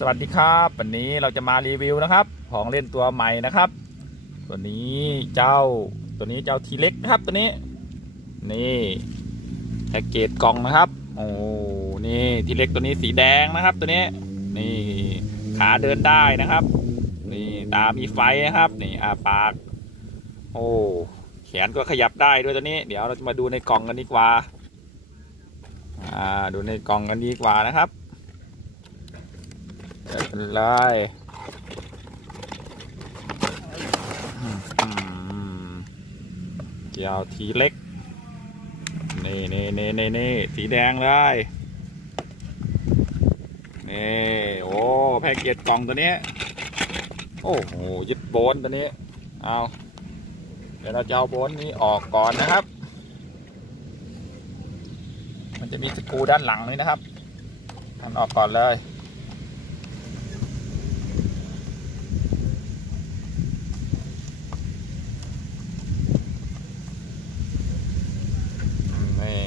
สวัสดีครับ วันนี้เราจะมารีวิวนะครับ ของเล่นตัวใหม่นะครับ ตัวนี้เจ้าตัวนี้เจ้าทีเล็กนะครับตัวนี้ นี่แพ็กเกจกล่องนะครับ โอ้นี่ทีเล็กตัวนี้สีแดงนะครับ ตัวนี้ นี่ขาเดินได้นะครับ นี่ตามีไฟนะครับ นี่อาปาก โอ้แขนก็ขยับได้ด้วยตัวนี้ เดี๋ยวเราจะมาดูในกล่องกันดีกว่า อ่าดูในกล่องกันดีกว่านะครับ เปิดกันเลยอืมเกี่ยวทีเล็ก นี่นี่นี่นี่นี่สีแดงเลย นี่ โอ้ แพ็กเกจกล่องตัวนี้ โอ้โห ยึดโบนตัวนี้ เอา เดี๋ยวเราจะเอาโบนนี้ออกก่อนนะครับ มันจะมีสกูด้านหลังนี้นะครับทันออกก่อนเลย นี่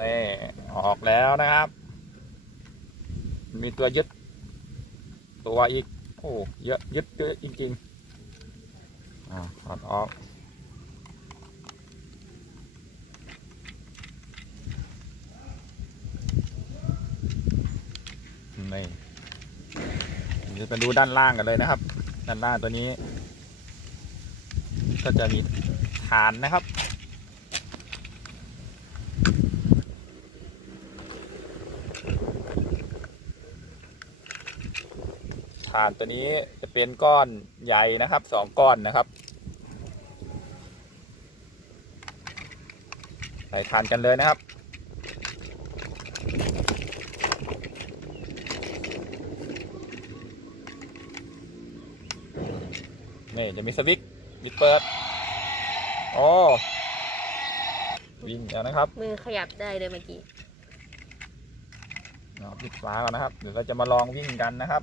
นี่ออกแล้วนะครับ มีตัวยึด ตัวอีก โอ้เยอะยึดเยอะจริงๆอ่าถอดออกนี่เดี๋ยวไปดูด้านล่างกันเลยนะครับ ด้านล่างตัวนี้ ก็จะมีฐานนะครับ ฐานตัวนี้จะเป็นก้อนใหญ่นะครับสองก้อนนะครับใส่ฐานกันเลยนะครับ นี่จะมีสวิตช์มิดเปิดโอ้วิ่งแล้วนะครับมือขยับได้เลยเมื่อกี้ เอาปิดฝาก่อนนะครับ เดี๋ยวเราจะมาลองวิ่งกันนะครับ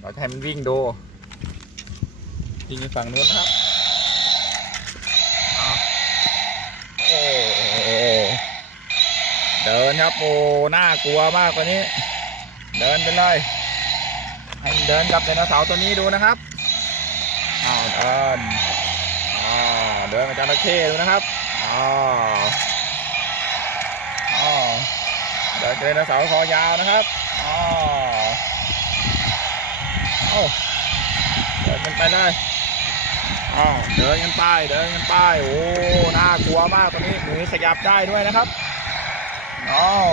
เราจะให้มันวิ่งดูวิ่งไปฝั่งนู้นครับเอาโอ้โหเดินครับโอ้น่ากลัวมากกว่านี้ เดินไปเลยให้มันเดินกับไดโนเสาร์ตัวนี้ดูนะครับอ้าวเดินอ่าเดินกับจระเข้ดูนะครับอ้าวอ้าวเดินกับไดโนเสาร์คอยาวนะครับอ้าวเอ้าเดินกันไปเลยอ้าวเดินกันไปเดินกันไปโอ้น่ากลัวมากตอนนี้มือขยับได้ด้วยนะครับอ้าว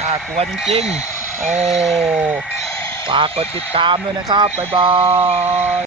น่ากลัวจริงๆ โอ้ฝากกดติดตามด้วยนะครับบ๊ายบาย